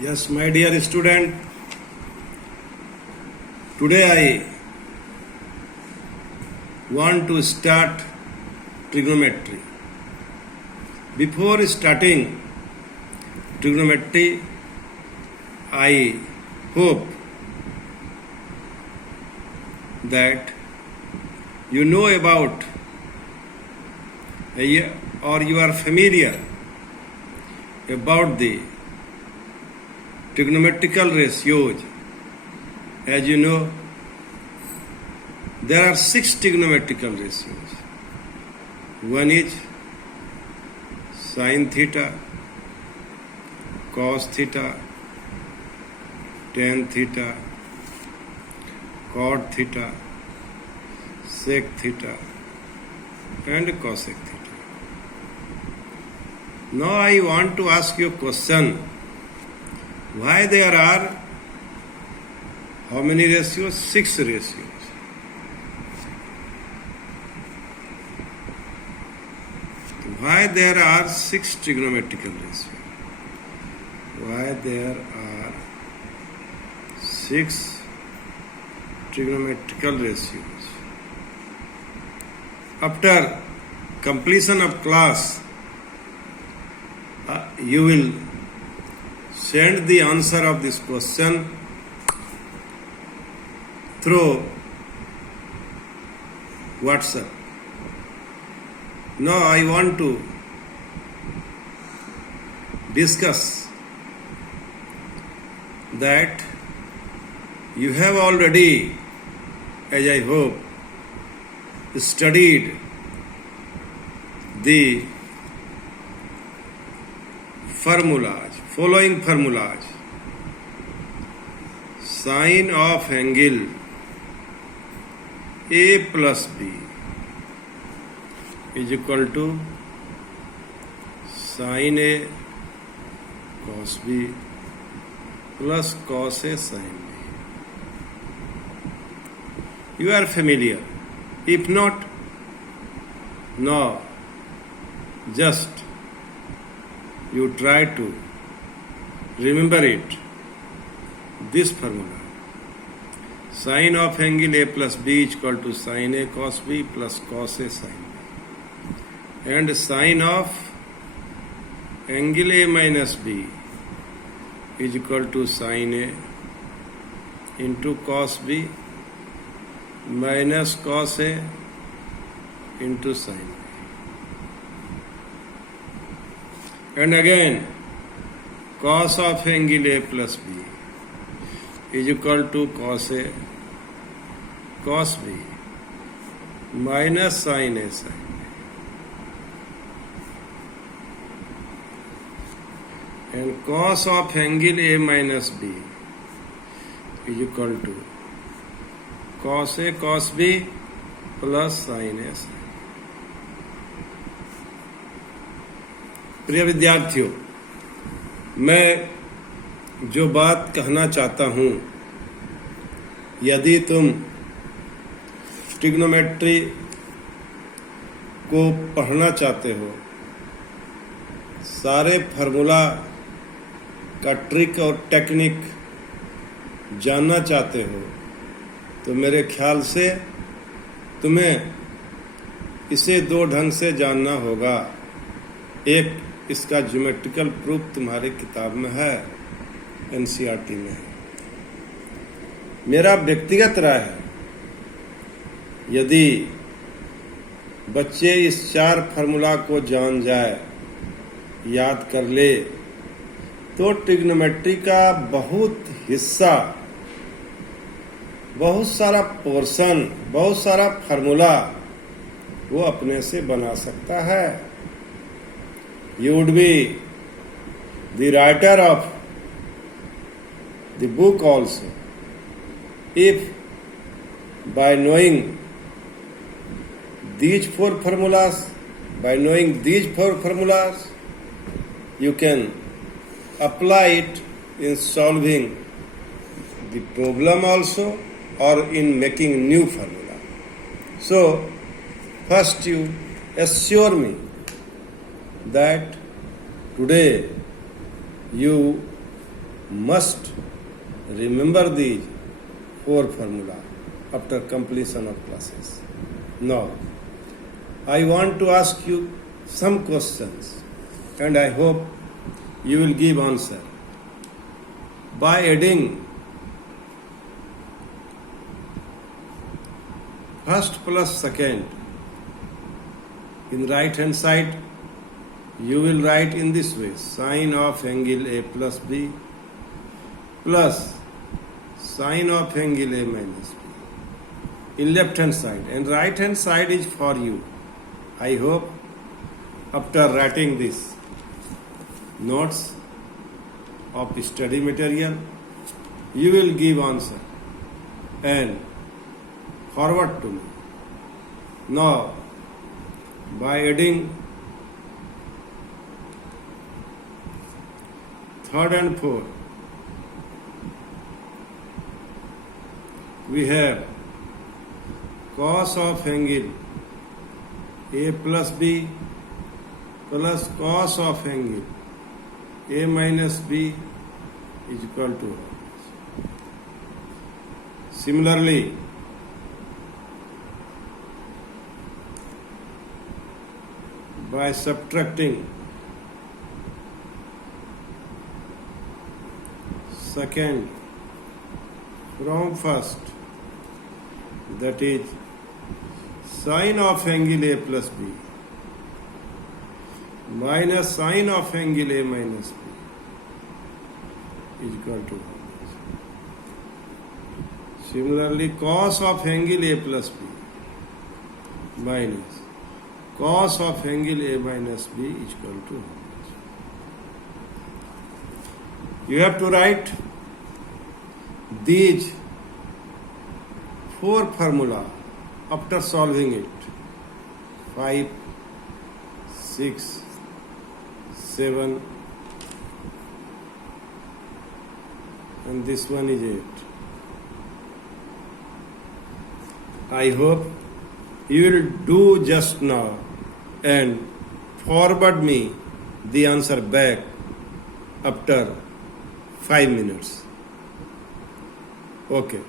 Yes, my dear student, today I want to start trigonometry. Before starting trigonometry, I hope that you know about or you are familiar about the trigonometrical ratios. As you know, there are 6 trigonometrical ratios. One is sin theta, cos theta, tan theta, cot theta, sec theta, and cosec theta. Now I want to ask you a question. Why there are how many ratios? 6 ratios. Why there are 6 trigonometrical ratios? Why there are 6 trigonometrical ratios? After completion of class, you will send the answer of this question through WhatsApp. Now I want to discuss that you have already, as I hope, studied the following formulas. Sine of angle A plus B is equal to sin A cos B plus cos A sin B. You are familiar. If not, now just you try to remember it. This formula. Sine of angle A plus B is equal to sin A cos B plus cos A sin B. And sine of angle A minus B is equal to sin A into cos B minus cos A into sin B. And again, cos of angle A plus B is equal to cos A cos B minus sin A sin B. And cos of angle A minus B is equal to cos A cos B plus sin A sin B. प्रिय विद्यार्थियों, मैं जो बात कहना चाहता हूँ, यदि तुम ट्रिग्नोमेट्री को पढ़ना चाहते हो, सारे फार्मूला का ट्रिक और टेक्निक जानना चाहते हो, तो मेरे ख्याल से तुम्हें इसे 2 ढंग से जानना होगा. एक, इसका ज्योमेट्रिकल प्रूफ तुम्हारी किताब में है, एनसीईआरटी में है. मेरा व्यक्तिगत राय है, यदि बच्चे इस 4 फार्मूला को जान जाए, याद कर ले, तो ट्रिग्नोमेट्री का बहुत हिस्सा, बहुत सारा पोर्शन, बहुत सारा फार्मूला वो अपने से बना सकता है. You would be the writer of the book also if by knowing these 4 formulas, you can apply it in solving the problem also or in making new formula. So first you assure me that today you must remember these four formula after completion of classes. Now, I want to ask you some questions and I hope you will give answer. By adding first plus second in right hand side, you will write in this way: sine of angle A plus B plus sine of angle A minus B in left hand side, and right hand side is for you. I hope after writing this notes of study material, you will give answer and forward to me. Now, by adding third and fourth, we have cos of angle A plus B plus cos of angle A minus B is equal to. Similarly, by subtracting second from first, that is sine of angle A plus B minus sine of angle A minus B is equal to. Similarly, cos of angle A plus B minus cos of angle A minus B is equal to. You have to write these four formula after solving it. 5, 6, 7, and this one is 8. I hope you will do just now and forward me the answer back after 5 minutes. Okay.